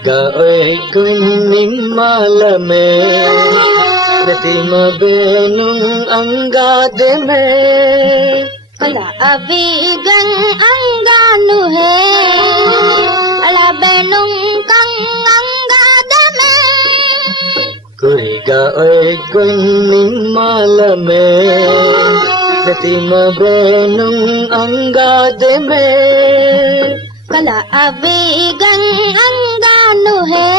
Kurigaoy kuning malamé Datima benung anggademe Kalaabigan ang ganuhe Alabenong kang anggademe Kurigaoy kuning malamé Datima benung anggademe Kalaabigan ang ganuhe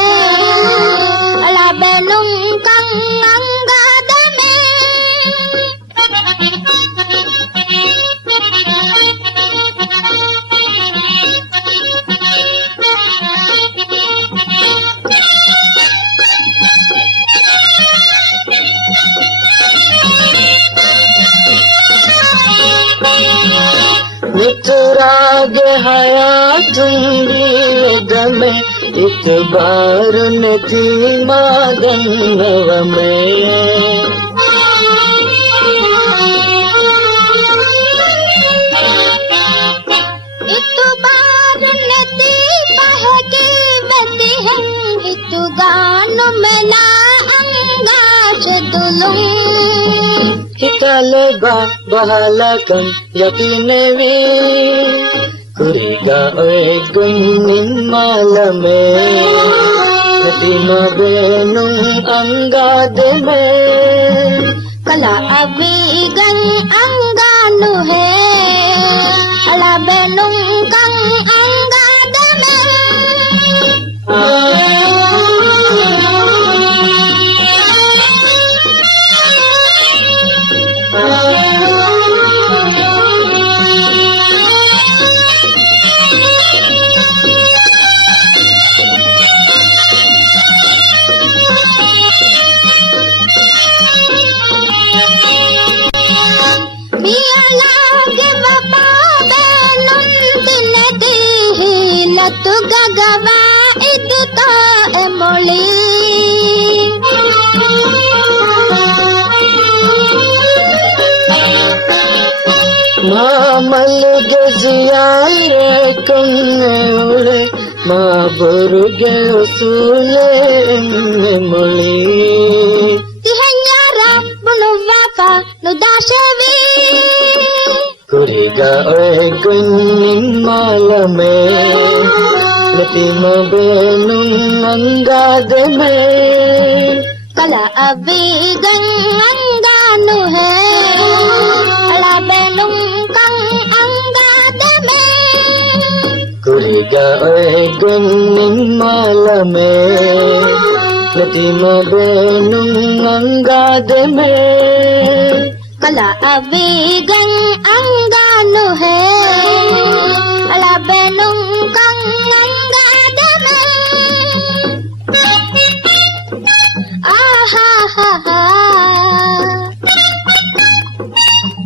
Alabenong kang anggademe नितराग हयातुंगी दमे इतबार नती मादनव में इतबार नती बहके बती हम इतु गानु मेला अंगाज दुलुं Hikaleba bahalakan yakinewi Kurigaoy kuning malame Natima benung anggademe Kalaabigan ang ganuhe Alabenong kang anggademe Bialage bapa belum tinadihi Latu gagawa idita emoli Mamal gaziyay rekone Ma buruge usule emuli Tihanyara bunuvaka nudasevi Kurigaoy kuning malame Natima benung anggademe Kalaabigan ang ganuhe Alabenong kang anggademe Kurigaoy kuning malame Natima benung anggademe Kalaabigan ang ganuhe Alabenong kang anggademe Ahahaha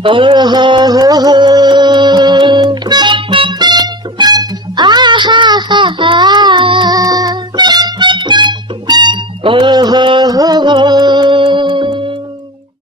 Ahahaha Ahahaha Ahahaha